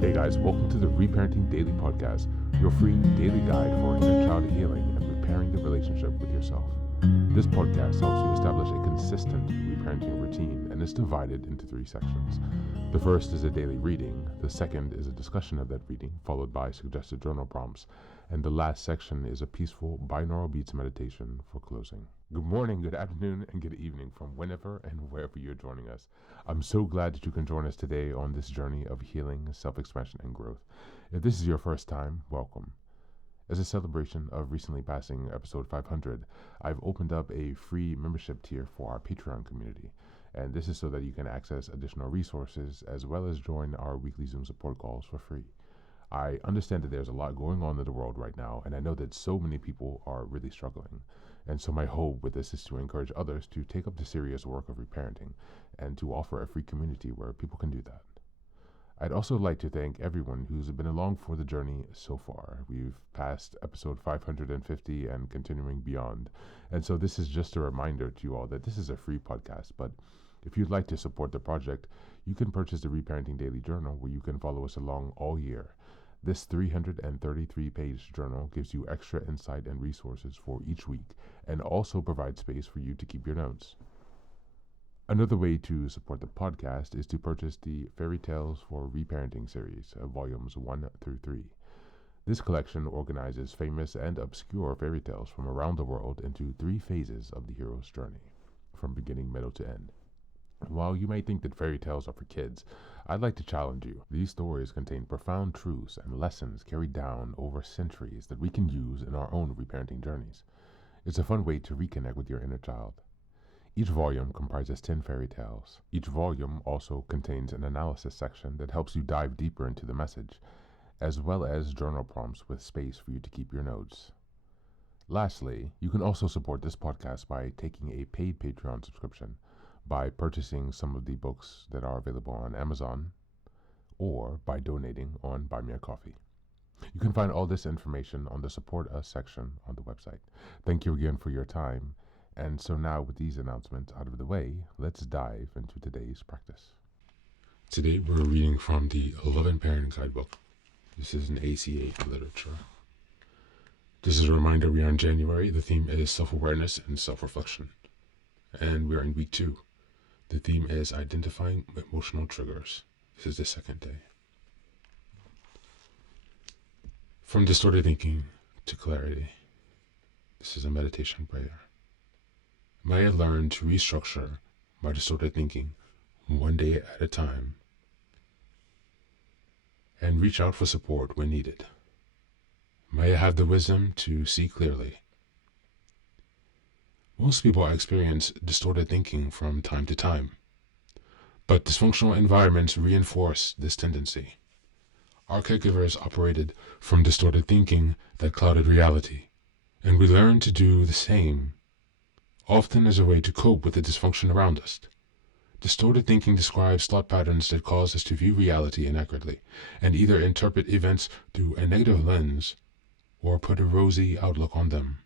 Hey guys, welcome to the Reparenting Daily podcast, your free daily guide for inner child healing and repairing the relationship with yourself. This podcast helps you establish a consistent reparenting routine and is divided into 3 sections. The first is a daily reading, the second is a discussion of that reading, followed by suggested journal prompts, and the last section is a peaceful binaural beats meditation for closing. Good morning, good afternoon, and good evening from whenever and wherever you're joining us. I'm so glad that you can join us today on this journey of healing, self-expansion, and growth. If this is your first time, welcome. As a celebration of recently passing episode 500, I've opened up a free membership tier for our Patreon community. And this is so that you can access additional resources as well as join our weekly Zoom support calls for free. I understand that there's a lot going on in the world right now, and I know that so many people are really struggling. And so my hope with this is to encourage others to take up the serious work of reparenting and to offer a free community where people can do that. I'd also like to thank everyone who's been along for the journey so far. We've passed episode 550 and continuing beyond. And so this is just a reminder to you all that this is a free podcast, but if you'd like to support the project, you can purchase the Reparenting Daily Journal where you can follow us along all year. This 333-page journal gives you extra insight and resources for each week and also provides space for you to keep your notes. Another way to support the podcast is to purchase the Fairy Tales for Reparenting series, volumes 1 through 3. This collection organizes famous and obscure fairy tales from around the world into 3 phases of the hero's journey, from beginning, middle, to end. While you may think that fairy tales are for kids, I'd like to challenge you. These stories contain profound truths and lessons carried down over centuries that we can use in our own reparenting journeys. It's a fun way to reconnect with your inner child. Each volume comprises 10 fairy tales. Each volume also contains an analysis section that helps you dive deeper into the message, as well as journal prompts with space for you to keep your notes. Lastly, you can also support this podcast by taking a paid Patreon subscription, by purchasing some of the books that are available on Amazon, or by donating on Buy Me a Coffee. You can find all this information on the Support Us section on the website. Thank you again for your time. And so now with these announcements out of the way, let's dive into today's practice. Today we're reading from the 11 Parent Guidebook. This is an ACA literature. This is a reminder we are in January. The theme is self-awareness and self-reflection. And we are in week 2. The theme is identifying emotional triggers. This is the second day. From distorted thinking to clarity. This is a meditation prayer. May I learn to restructure my distorted thinking one day at a time and reach out for support when needed. May I have the wisdom to see clearly. Most people experience distorted thinking from time to time, but dysfunctional environments reinforce this tendency. Our caregivers operated from distorted thinking that clouded reality, and we learn to do the same, often as a way to cope with the dysfunction around us. Distorted thinking describes thought patterns that cause us to view reality inaccurately, and either interpret events through a negative lens or put a rosy outlook on them.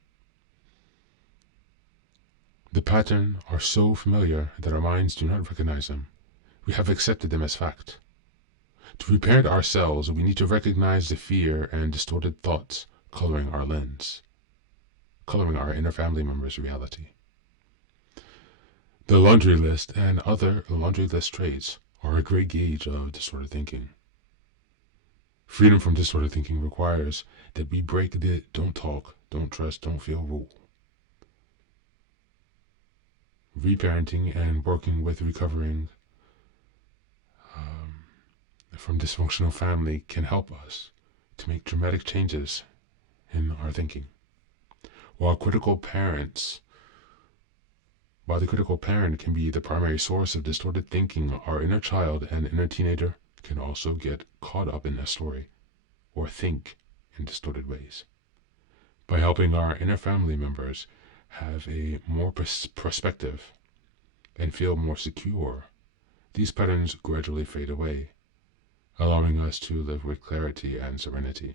The patterns are so familiar that our minds do not recognize them. We have accepted them as fact. To reparent ourselves, we need to recognize the fear and distorted thoughts coloring our lens, coloring our inner family members' reality. The laundry list and other laundry list traits are a great gauge of distorted thinking. Freedom from distorted thinking requires that we break the don't talk, don't trust, don't feel rule. Reparenting and working with recovering from dysfunctional family can help us to make dramatic changes in our thinking. While the critical parent can be the primary source of distorted thinking, our inner child and inner teenager can also get caught up in a story or think in distorted ways. By helping our inner family members have a more perspective and feel more secure, these patterns gradually fade away, allowing us to live with clarity and serenity.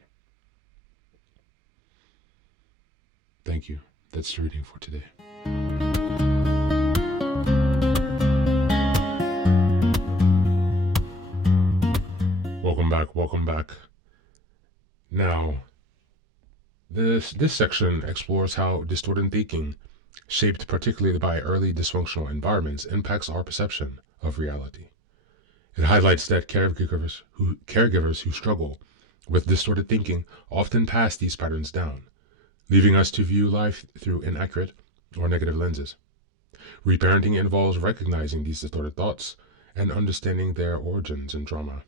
Thank you. That's the reading for today. Welcome back. Now, this section explores how distorted thinking, shaped particularly by early dysfunctional environments, impacts our perception of reality. It highlights that caregivers who struggle with distorted thinking often pass these patterns down, leaving us to view life through inaccurate or negative lenses. Reparenting involves recognizing these distorted thoughts and understanding their origins and trauma.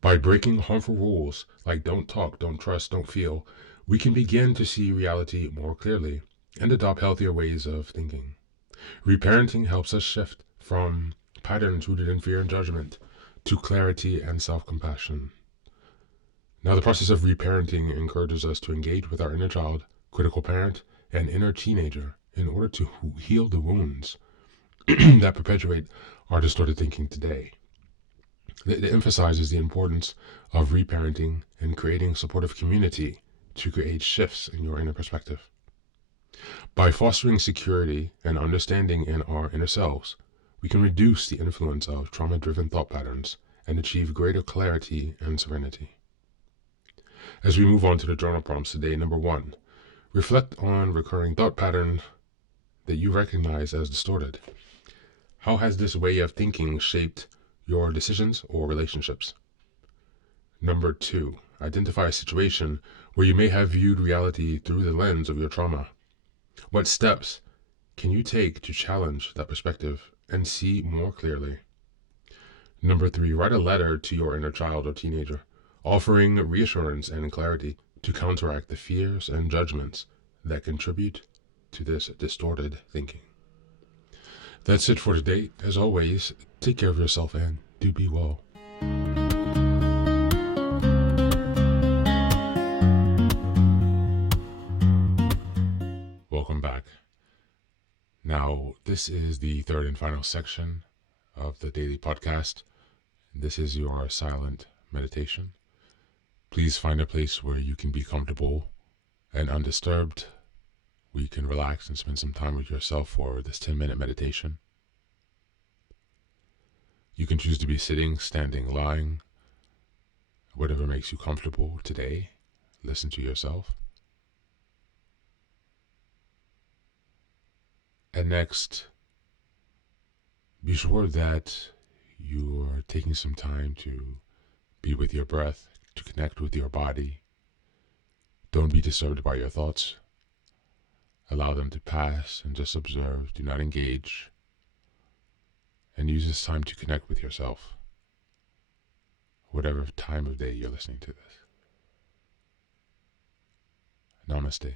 By breaking harmful rules like don't talk, don't trust, don't feel, we can begin to see reality more clearly and adopt healthier ways of thinking. Reparenting helps us shift from patterns rooted in fear and judgment to clarity and self-compassion. Now, the process of reparenting encourages us to engage with our inner child, critical parent, and inner teenager in order to heal the wounds that perpetuate our distorted thinking today. It emphasizes the importance of reparenting and creating a supportive community to create shifts in your inner perspective. By fostering security and understanding in our inner selves, we can reduce the influence of trauma-driven thought patterns and achieve greater clarity and serenity. As we move on to the journal prompts today, number 1, reflect on recurring thought pattern that you recognize as distorted. How has this way of thinking shaped your decisions or relationships? Number 2, identify a situation where you may have viewed reality through the lens of your trauma. What steps can you take to challenge that perspective and see more clearly? Number 3, write a letter to your inner child or teenager, offering reassurance and clarity to counteract the fears and judgments that contribute to this distorted thinking. That's it for today. As always, take care of yourself and do be well. Welcome back. Now, this is the third and final section of the daily podcast. This is your silent meditation. Please find a place where you can be comfortable and undisturbed, where you can relax and spend some time with yourself for this 10-minute meditation. You can choose to be sitting, standing, lying, whatever makes you comfortable today. Listen to yourself. And next, be sure that you're taking some time to be with your breath, to connect with your body. Don't be disturbed by your thoughts. Allow them to pass and just observe. Do not engage. And use this time to connect with yourself, whatever time of day you're listening to this. Namaste.